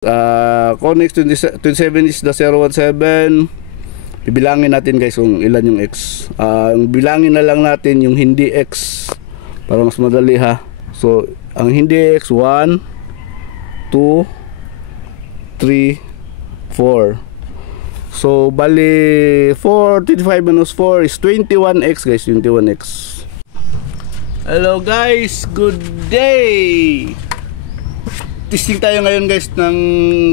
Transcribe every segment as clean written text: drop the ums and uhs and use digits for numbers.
Connex 27 is the 017. Bibilangin natin guys kung ilan yung X. Bilangin na lang natin yung hindi X para mas madali ha. So ang hindi X 1 2 3 4. So bali 425 minus 4 is 21X guys, 21X. Hello guys, good day. Testing tayo ngayon guys ng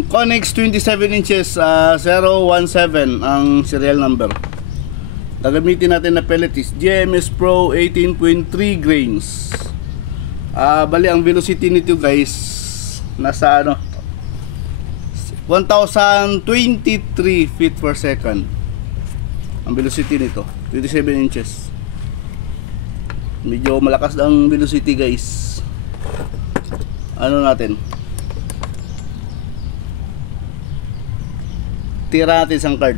Connex 27 inches 017 ang serial number. Gagamitin natin na pellet is GMS Pro 18.3 grains. Bali ang velocity nito guys nasa 1023 feet per second. Ang velocity nito 27 inches. Medyo malakas ang velocity guys. Ano natin? Tira natin isang card.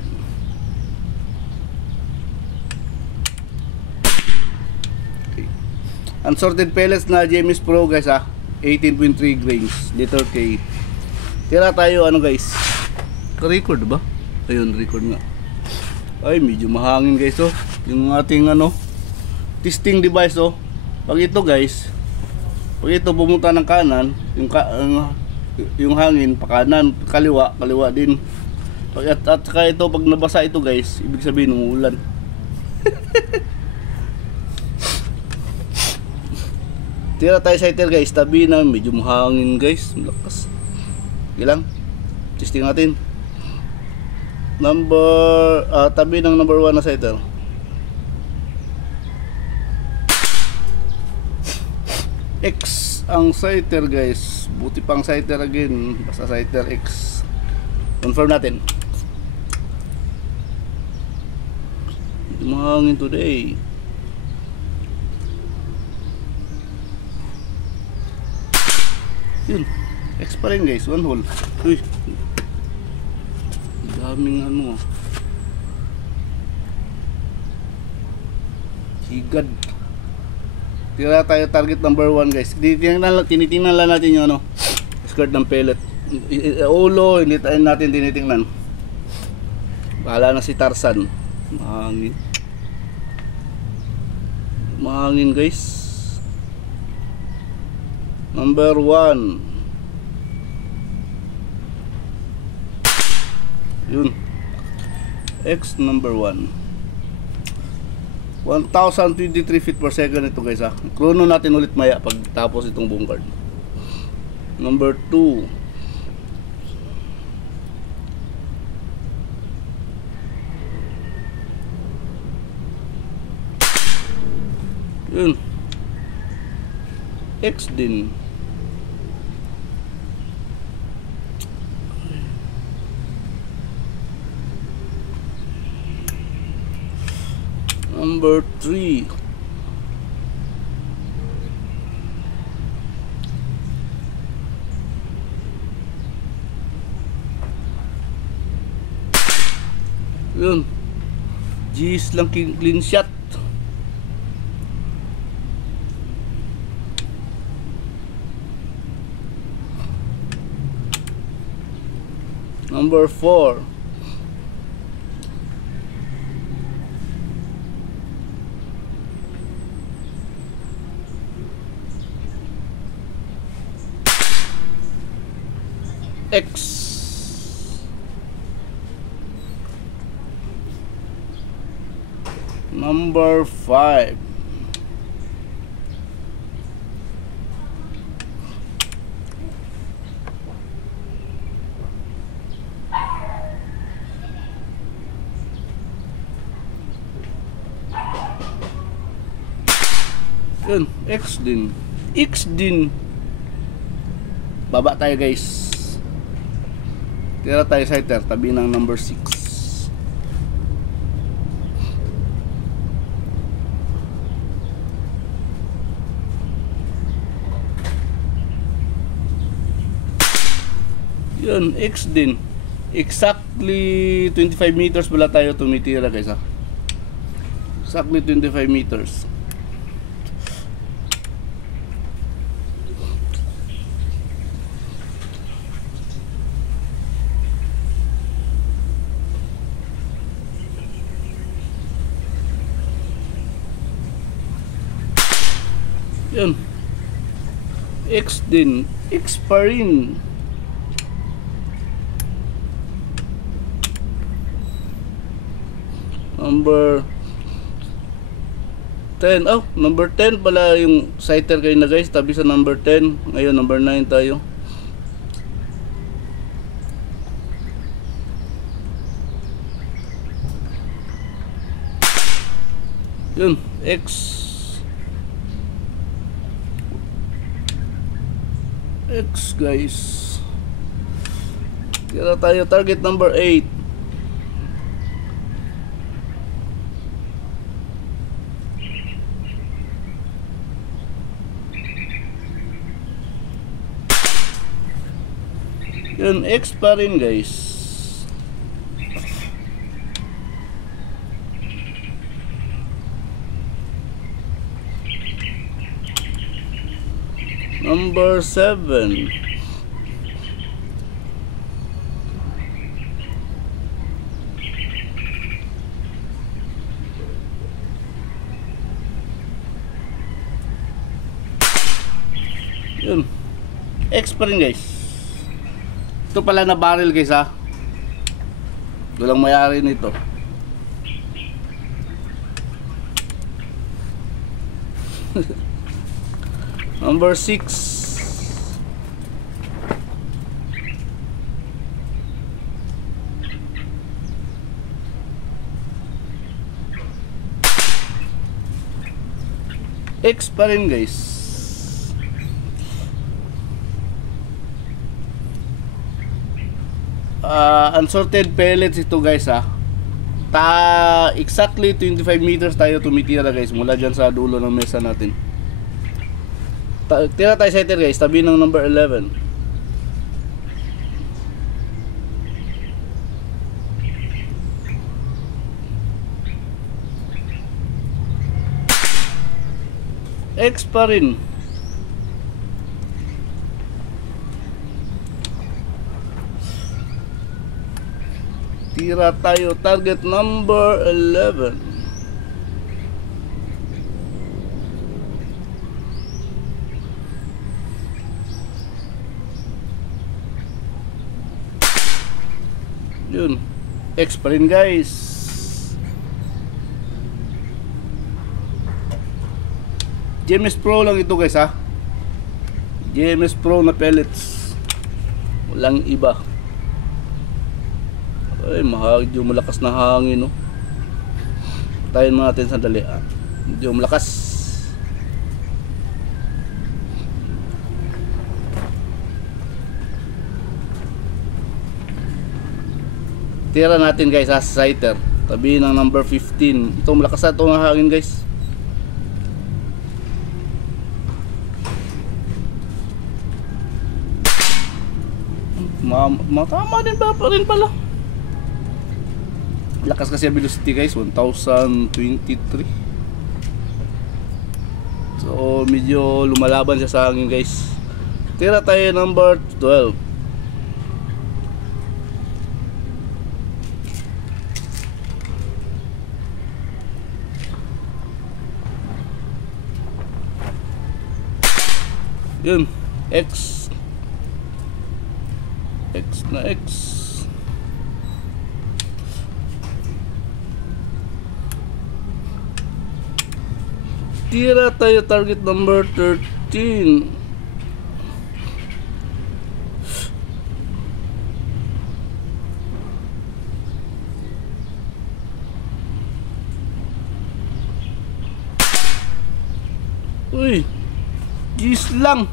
Okay. Unsorted pellets na GMS Pro guys 18.3 grains, liter K. Tira tayo guys. Record ba? Ayun, record nga. Ay, medyo mahangin guys yung ating testing device Pag ito guys, pag ito pumunta ng kanan, yung hangin pa kanan, kaliwa din. At saka ito, pag nabasa ito guys, ibig sabihin umuulan. Tira tayo sa iter guys, tabi na medyo mahangin guys, malakas. Ilang? Testing natin. Tabi ng number 1 na sa iter. X ang sighter guys, buti pang sighter again, basta sighter X. Confirm natin. Mahangin today. Yun, X pa rin guys, one hole. Uy, daming higad. Tira tayo target number 1 guys. Tinitingnan lang natin yung skirt ng pellet. Ulo, hindi tayo natin tinitingnan. Bahala na si Tarzan. Mahangin guys. Number 1. Yun. X number 1. 1023 feet per second ito guys Chrono natin ulit maya pag tapos itong buong card. Number 2. Yun. X din. Number 3. Yun. G's lang clean shot. Number 4. X. Number 5. Yun, X din. X din. Baba tayo guys. Tira tayo sa iter, tabi ng number 6. Yun, X din. Exactly 25 meters pala tayo tumitira guys Exactly 25 meters. Yun. X din. X pa rin. Number 10. Oh, number 10 pala yung sighter kayo na guys. Tabi sa number 10. Ngayon number 9 tayo. Yun, X. X guys. Kaya tayo target number 8. Yun, X pa rin guys. Number 7. Yun, X pa rin guys. Ito pala na barrel guys ha. Walang mayari nito. Number 6. X pa rin guys. Unsorted pellets ito guys ha. Exactly 25 meters tayo tumitira guys mula dyan sa dulo ng mesa natin. Tira tayo sighter guys, tabi ng number 11. X pa rin. Tira tayo target number 11. Yun, X pa rin guys. GMS Pro lang ito guys ha. GMS Pro na pellets. Walang iba. Ay, medyo malakas na hangin no. Tayin mo natin sandali. Medyo malakas. Tira natin guys sa sighter. Tabi ng number 15. Ito malakas na itong hangin guys. Matama din ba pa rin pala. Lakas kasi ang velocity guys, 1023. So medyo lumalaban siya sa hangin guys. Tira tayo number 12. Yun, X. X na X. Tira tayo target number 13. Uy, G's lang.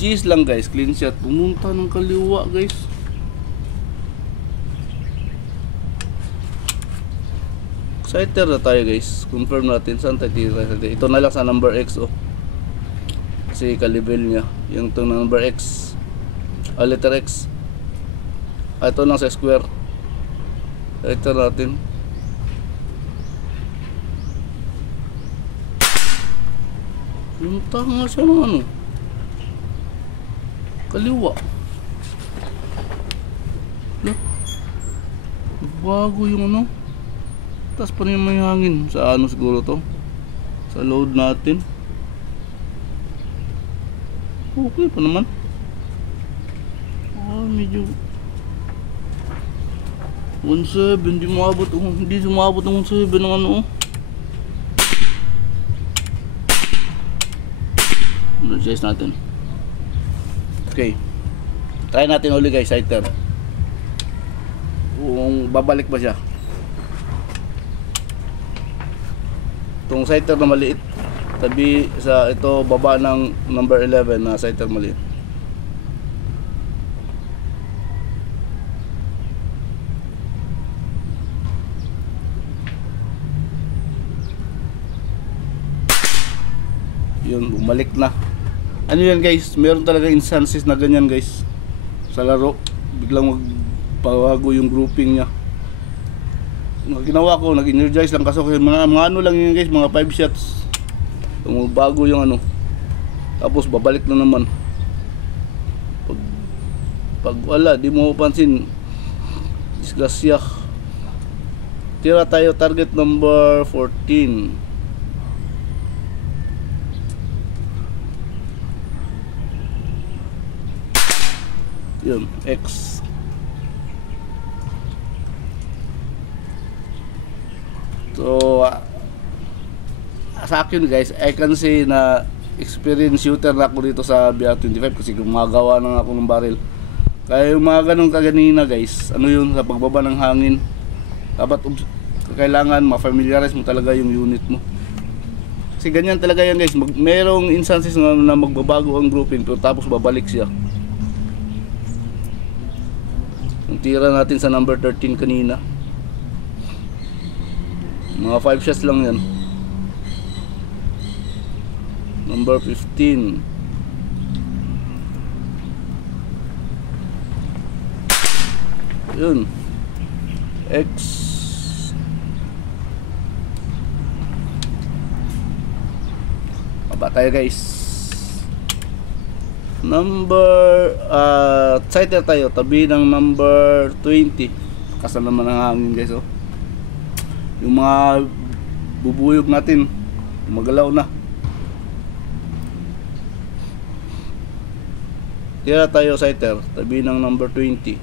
G's lang guys, clean shot. Pumunta ng kaliwa guys. Sighter na tayo guys. Confirm natin saan tayo tira. Ito na lang sa number X oh. Kasi kalibel niya. Yung itong number X, letter X. Ito lang sa square. Sighter natin. Punta nga siya ng ano, kaliwa. Bago yung ano. Tapos pa rin may hangin. Sa ano siguro to? Sa load natin. Okay pa naman. Medyo 1.7, hindi sumabot ng 1.7 ng ano. Adjust natin. Okay. Try natin uli guys, sighter. Kung babalik ba siya. Itong sighter na maliit, tabi sa ito baba ng number 11 na sighter maliit. Yun, bumalik na. Ano yan guys, meron talaga instances na ganyan guys sa laro, biglang magpabago yung grouping niya. Ginawa ko, nag-energize lang kaso mga ano lang yun guys, mga 5 shots bago yung ano, tapos babalik na naman. Pag wala, di mo pansin, disgrasya. Tira tayo target number 14. Yun, X. So sa akin guys, I can say na experience shooter na ako dito sa BR25 kasi gumagawa na ako ng barrel. Kaya yung mga ganun kaganina guys, ano yun, sa pagbaba ng hangin, dapat kailangan ma-familiarize mo talaga yung unit mo. Kasi ganyan talaga yan guys, merong instances na magbabago ang grouping pero tapos babalik siya. Yung tira natin sa number 13 kanina, mga 5 shots lang yan. Number 15. Yun, X. Baba tayo guys. Number sighter tayo, tabi ng number 20. Kasal naman ang hangin guys, oh. Yung mga bubuyog natin magalaw na. Tira tayo sighter, tabi ng number 20.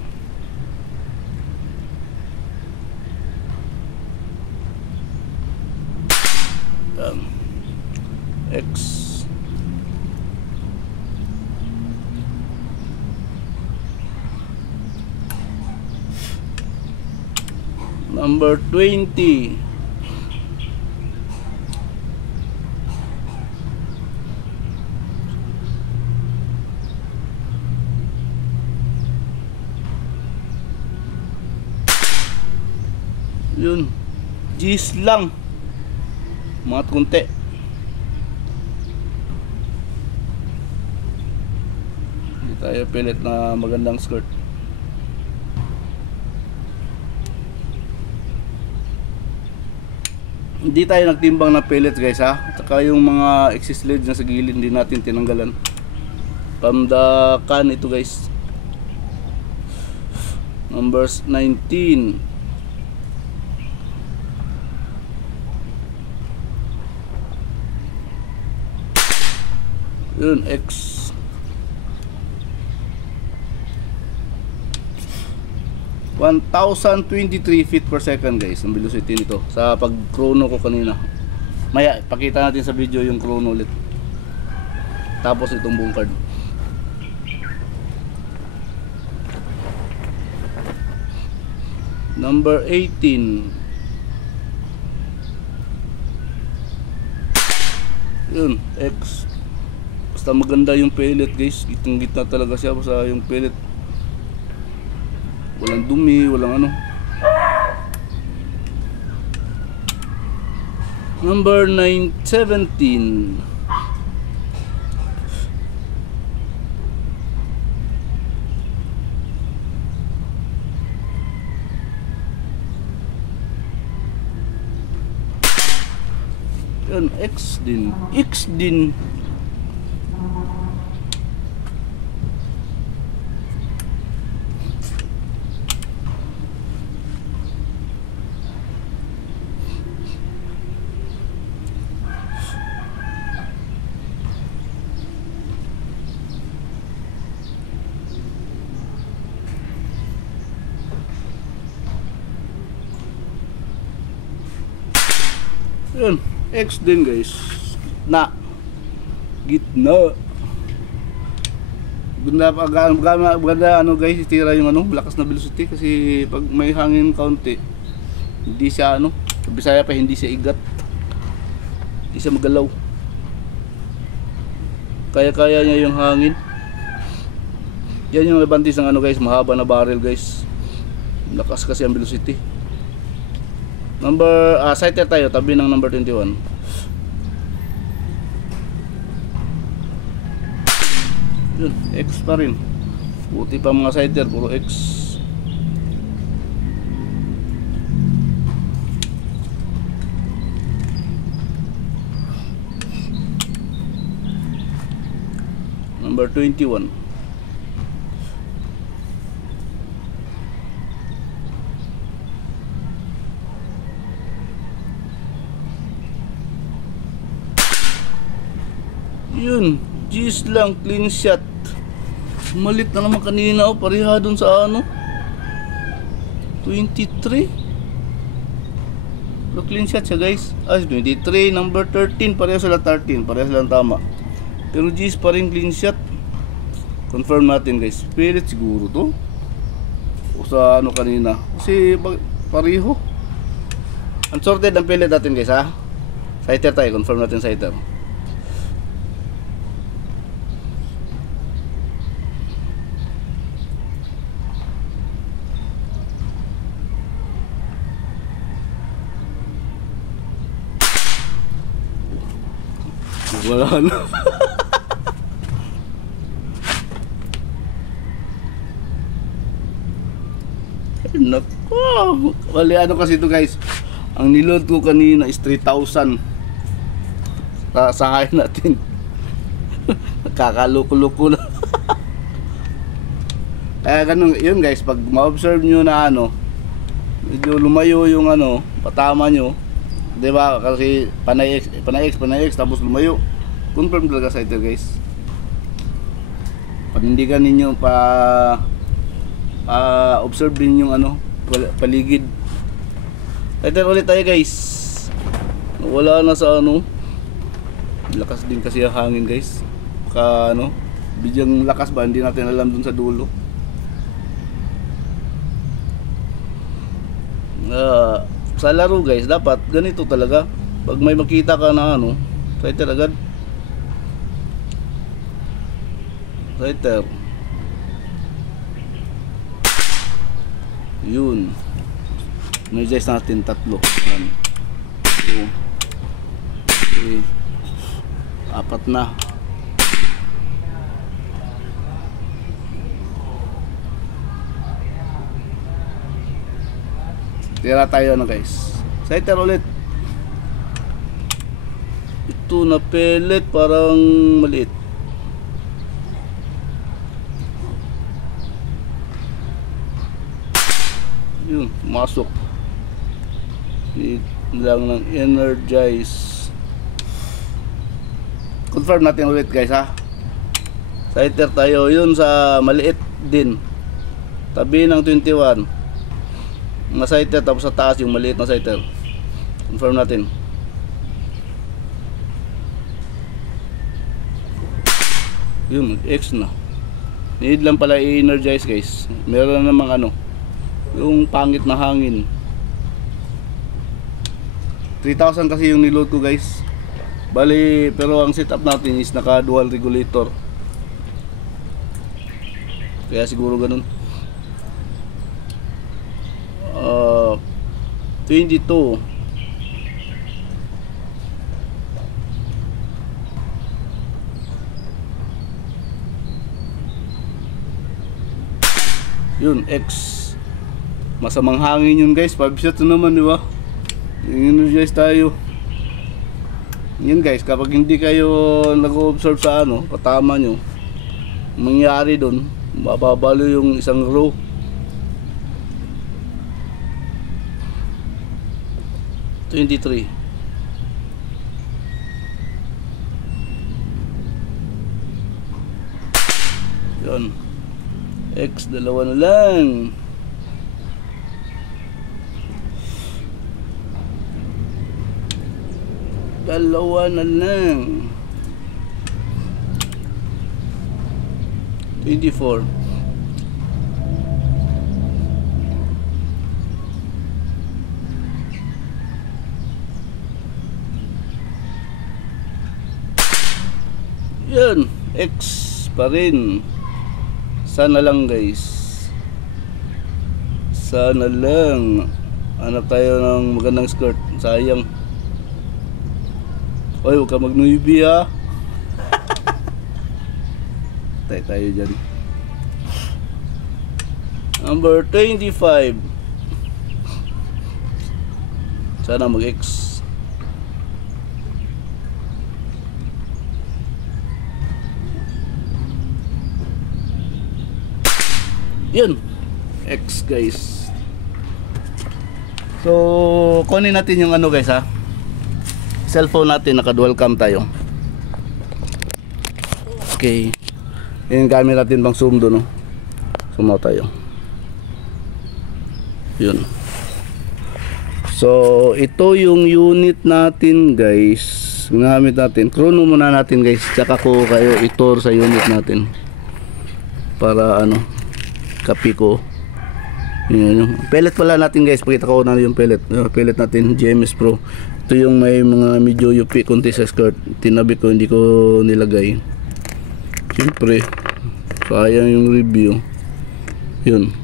X. Number 20. Yun, G's lang, mga kunti. Hindi tayo pilit na magandang skirt. Hindi tayo nagtimbang na pellets guys ha. Saka yung mga excess leads na sa gilid hindi natin tinanggalan. From the can ito guys. Numbers 19. Yun, X. 1023 feet per second guys ang velocity nito sa pag chrono ko kanina. Maya pakita natin sa video yung chrono ulit, tapos itong buong card. Number 18. Yun, X. Basta maganda yung pellet guys, gitang gitna talaga siya. Basta yung pellet walang dumi, walang ano. Number 17. Yun, X din. X din. Yun, X din guys. Na gitna. Ganda ano guys, itira yung ano, lakas na velocity kasi pag may hangin kaunti, hindi siya ano, sa Bisaya pa hindi siya igat. Hindi siya magalaw. Kaya-kaya niya yung hangin. Yan yung advantage ng ano guys, mahaba na barrel guys. Lakas kasi ang velocity. Sighter tayo, tabi ng number 21. Yun, X pa rin. Buti pa mga sighter, puro X. Number 21. Yun, G's lang, clean shot. Malit na naman kanina, oh, pareha dun sa ano 23. Pero clean shot siya guys. 23, number 13, pareha sila 13, pareha silang tama. Pero G's pa rin clean shot. Confirm natin guys, spirit siguro to o sa ano kanina, kasi pareho. Unsorted ang pellet natin guys ha. Sighter tayo, confirm natin sighter. Wala na. Nako, wali ano kasi ito guys, ang niload ko kanina is 3,000 sa kaya natin. Nakakaloko-loko na. Kaya ganun yun guys, pag ma-observe nyo na ano, medyo lumayo yung ano, patama nyo, diba? Kasi panay X tapos lumayo, confirm talaga sighter guys. Panindigan ninyo observe din yung ano, paligid. Sighter ulit tayo guys. Wala na sa ano, lakas din kasi ang hangin guys. Ano, bidyang lakas ba, hindi natin alam dun sa dulo. Sa laro guys, dapat ganito talaga. Pag may makita ka na ano, sighter agad. Sighter. Yun. Energize natin 3. 1, 2, 3, 4 na. Tira tayo na guys. Sighter ulit. Ito na pellet, parang maliit. Yun, masok. Need lang ng energize. Confirm natin ulit guys ha. Sighter tayo, yun sa maliit din, tabi ng 21 na sighter, tapos sa taas yung maliit na sighter. Confirm natin. Yun, X na. Need lang pala i-energize guys. Meron namang ano, yung pangit na hangin. 3,000 kasi yung niload ko guys. Bali, pero ang setup natin is naka dual regulator. Kaya siguro ganun. 22. Yun, X. Masamang hangin yun guys. 5 shots na naman, di ba? Energize tayo. Yun guys, kapag hindi kayo nag-observe sa ano, patama nyo, mangyari dun, mababalo yung isang row. $23. Yun, X, dalawa na lang. Dalawa na lang. 24. Yan, X pa rin. Sana lang guys. Sana lang. Hanap tayo ng magandang skirt. Sayang. Oy, huwag ka magnuibi ha. Tayo dyan. Number 25. Sana mag-X. Yun. X guys. So, kunin natin yung ano guys ha. Cellphone natin, naka dual cam tayo. Okay. Yung gamit natin bang zoom doon, no? Zoom out tayo. Yun. So, ito yung unit natin, guys. Ginamit natin. Chrono muna natin, guys. Tsaka ko kayo i-tour sa unit natin. Para ano, copy ko. Yun. Pellet pala natin, guys. Pakita ko na yung pellet. Pellet natin, GMS Pro. Ito yung may mga medyo UP konti sa skirt. Tinabi ko, hindi ko nilagay. Siyempre, sayang yung review. Yun.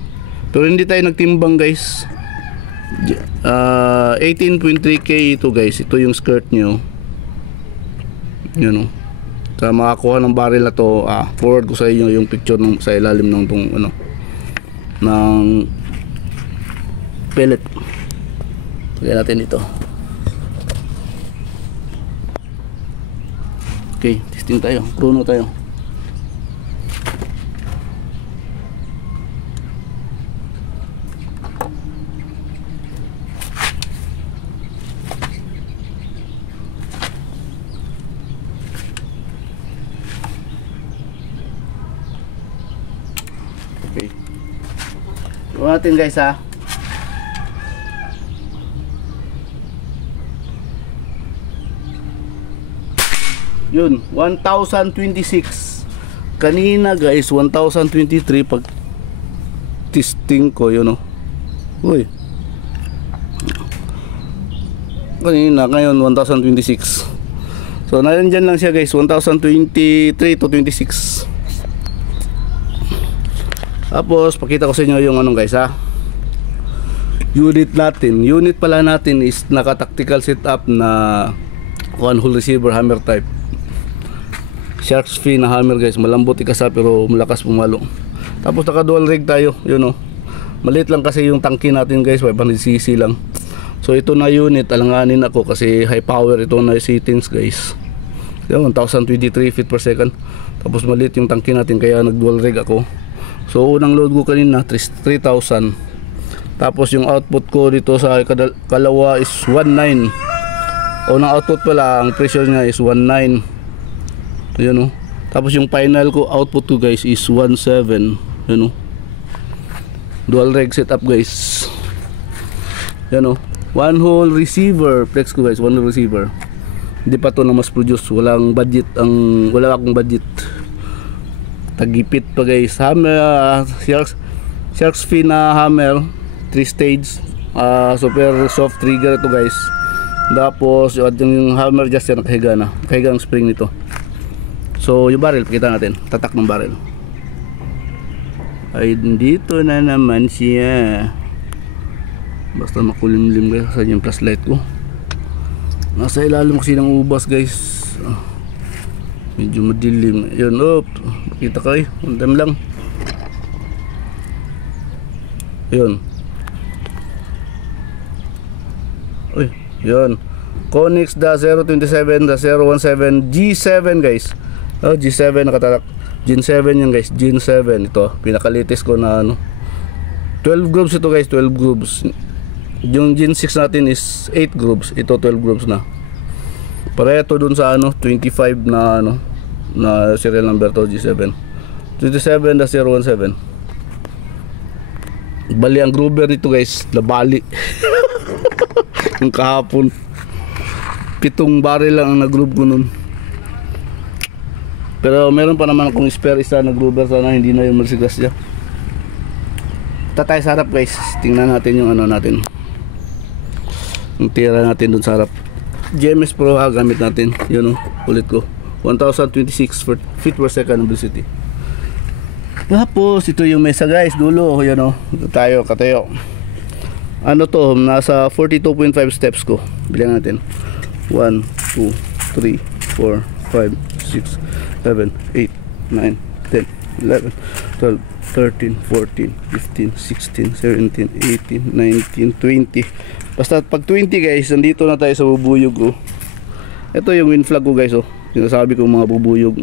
Pero hindi tayo nagtimbang guys. 18.3K ito guys. Ito yung skirt nyo. Yun o. Sa makakuha ng barrel na to, forward ko sa inyo yung picture ng, sa ilalim ng tong, ano, ng pellet. Lagyan natin ito. Okay, testing tayo. Chrono tayo. Okay. Ito natin guys ha. Yun, 1026. Kanina guys, 1023 pag testing ko yun, oh. Uy. Kanina, ngayon 1026. So, nandiyan lang siya guys, 1023 to 26. Tapos, pakita ko sa inyo yung anong guys ha. Unit natin. Unit pala natin is naka-tactical setup na one hole receiver hammer type. Shark's fin na hammer guys. Malambot ikasa pero malakas pumalo. Tapos naka-dual rig tayo. Yun o. Maliit lang kasi yung tangke natin guys. 500cc lang. So ito na unit. Alanganin ako kasi high power ito na settings guys. 1023 feet per second. Tapos maliit yung tangke natin kaya nag-dual rig ako. So unang load ko kanina 3,000. Tapos yung output ko dito sa kalawa is 19. Unang output pala, ang pressure niya is 19. Ayan o. Tapos yung final ko, output ko guys is 17. Ayan o. Dual reg setup guys. Ayan o. One hole receiver. Flex ko guys, one hole receiver. Hindi pa to na mas produce. Walang budget. Wala akong budget. Tagipit pa guys. Hammer, Shark's fin na hammer, 3 stage, super soft trigger ito guys. Tapos yung hammer adjuster nakahiga na, nakahiga ang spring nito. So yung barrel, pakita natin, tatak ng barrel. Ay dito na naman siya. Basta makulimlim guys sa yung flashlight ko. Nasa ilalim kasi ng ubas guys. Medyo madilim. Yun, op. Makita kayo. Undam lang. Yun. Uy, yun. Konix -027 -017 G7 guys. Oh, G7 nakatatak. Gen 7 yan guys. Gen 7 ito. Pinakalitis ko na ano. 12 grooves ito guys. 12 grooves. Yung Gen 6 natin is 8 grooves. Ito 12 grooves na. Pareto dun sa ano 25 na ano na serial number to G7 27-017. Bali ang groover nito guys, labali. Yung kahapon 7 barrel lang ang nag-groove ko nun. Pero meron pa naman akong spare isa na groover, sana hindi na yung masigas niya. Tatay sa harap guys, tingnan natin yung ano natin, yung tira natin dun sa harap. GMS Pro gamit natin, yun o, ulit ko 1026 feet per second velocity. Tapos ito yung mesa guys, dulo, yun o, tayo katayo. Ano to, nasa 42.5 steps ko. Bilang natin 1, 2, 3, 4, 5, 6, 7, 8, 9, 10, 11, 12, 13, 14, 15, 16, 17, 18, 19, 20. Basta pag 20 guys, nandito na tayo sa bubuyog. Ito yung wind flag ko guys. Sinasabi ko mga bubuyog.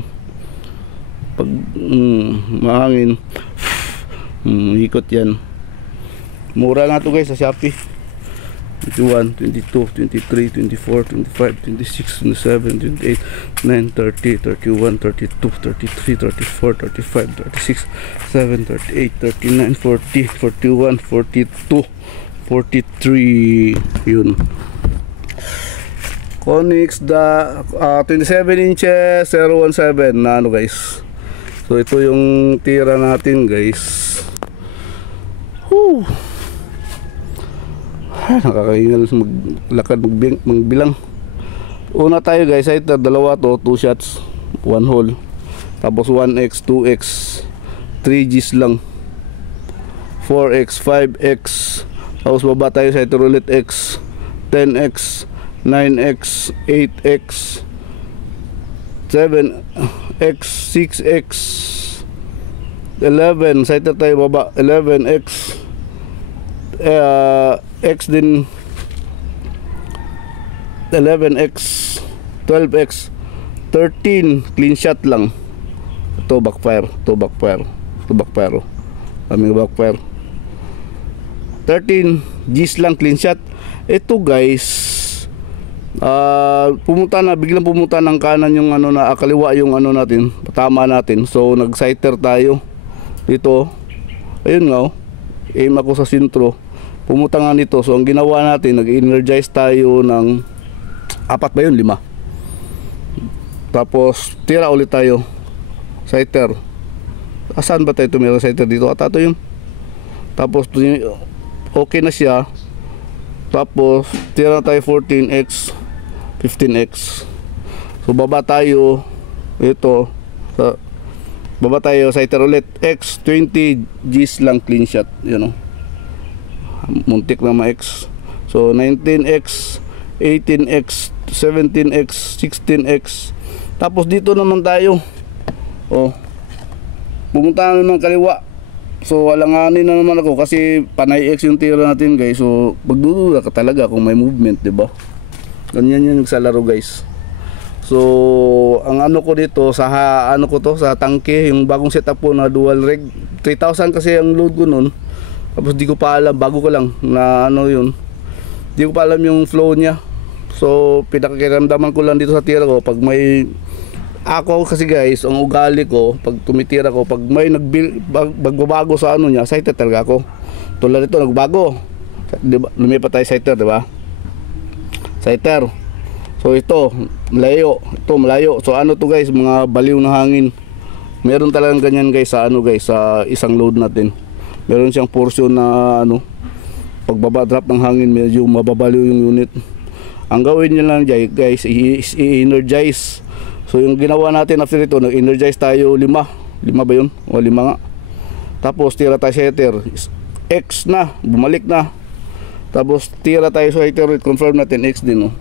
Pag mahangin, ikot yan. Mura nga to guys sa Shopee. 21, 22, 23, 24, 25, 26, 27, 28, 9, 30, 31, 32, 33, 34, 35, 36, 7, 38, 39, 40, 41, 42, 43. Yun. Konix 27 inches 017 na ano guys. So ito yung tira natin guys. Whew. Nakakaingal maglakad magbilang. Una tayo guys, ay dalawa to, 2 shots, 1 hole. Tapos 1x, 2x, 3Gs lang. 4x, 5x. Tapos baba tayo sa ito ulit x, 10x, 9x, 8x, 7x, 6x, 11. Sa ito tayo baba, 11x. X din, 11x, 12x, 13 clean shot lang. Ito backfire, ito backfire, ito backfire. Aming backfire 13 G's lang clean shot. Ito guys, pumunta na, biglang pumunta ng kanan yung ano na kaliwa yung ano natin, tama natin. So nag sighter tayo dito. Ayun nga, aim ako sa sentro. Pumunta nga nito. So ang ginawa natin, nag-energize tayo ng 4 ba yun? 5. Tapos tira ulit tayo sighter. Asan ba tayo tumira sighter? Dito ata ito yun. Tapos okay na siya. Tapos tira tayo 14x, 15x. So baba tayo ito sa baba tayo sighter ulit x, 20 G's lang clean shot, you know. Muntik na ma-X. So 19x, 18x, 17x, 16x. Tapos dito naman tayo. Pumunta naman kaliwa. So walanganin na naman ako kasi panay X yung tira natin guys. So magdududa ka talaga kung may movement, di ba? Ganyan yung sa laro guys. So ang ano ko dito sa ano ko to sa tangke, yung bagong setup po na dual rig. 3,000 kasi ang load ko noon. Tapos di ko pa alam, bago ko lang na ano yun, di ko pa alam yung flow nya. So pinakakiramdaman ko lang dito sa tira ko, pag may ako kasi guys, ang ugali ko pag tumitira ko, pag may magbabago sa ano nya, sighter talaga ako. Tulad ito, nagbago, diba? Lumipat tayo sighter, diba? Sighter. So ito malayo, ito malayo. So ano to guys, mga baliw na hangin. Meron talagang ganyan guys sa ano guys, sa isang load natin. Meron siyang portion na ano, pagbaba drop ng hangin medyo mababaliw yung unit. Ang gawin niyo lang guys, i-energize. So yung ginawa natin after ito, nag-energize tayo 5 ba yun? O 5 nga. Tapos tira tayo sa heater, X na, bumalik na. Tapos tira tayo sa heater, confirm natin X din.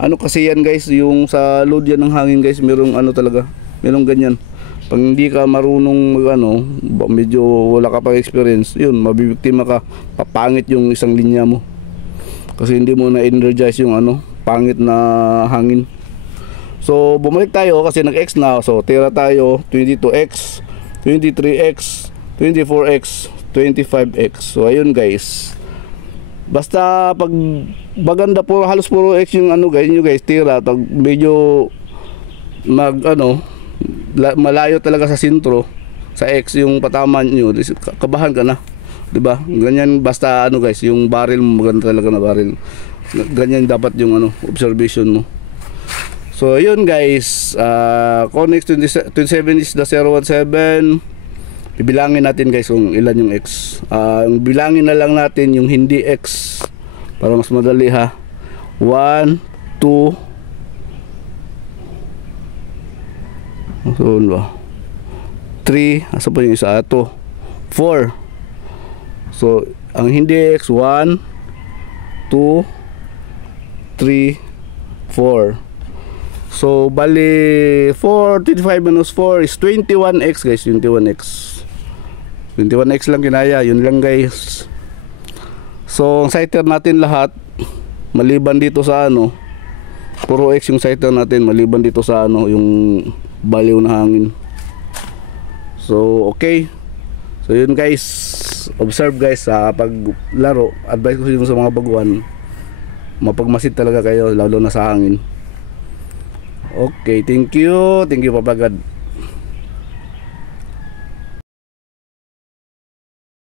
Ano kasi yan guys, yung sa load yan ng hangin guys, merong ano talaga, merong ganyan. Pag hindi ka marunong ano, medyo wala ka pang experience, yun, mabibiktima ka, papangit yung isang linya mo. Kasi hindi mo na-energize yung ano, pangit na hangin. So bumalik tayo kasi nag-X na. So tira tayo 22x, 23x, 24x, 25x. So ayun guys. Basta pag maganda po, halos puro X yung ano guys, nyo guys, tira, pag medyo malayo talaga sa sentro, sa X yung pataman nyo, kabahan ka na, 'di ba? Ganyan basta ano guys, yung barrel mo maganda talaga na barrel. Ganyan dapat yung ano, observation mo. So yun guys, Connex 27 is the 017. Bibilangin natin guys kung ilan yung X. Ang bilangin na lang natin yung hindi X para mas madali ha. 1, 2, so ba? 3, asa pa yung isa? 2, 4. So ang hindi X 1, 2, 3, 4. So bali 425 minus 4 is 21x guys, 21x. 21x lang kinaya, yun lang guys. So ang sighter natin lahat maliban dito sa ano, puro X yung sighter natin maliban dito sa ano, yung baliw na hangin. So okay. So yun guys, observe guys sa paglaro, advice ko sa mga baguhan, mapagmasid talaga kayo lalo na sa hangin. Okay, thank you Papa God.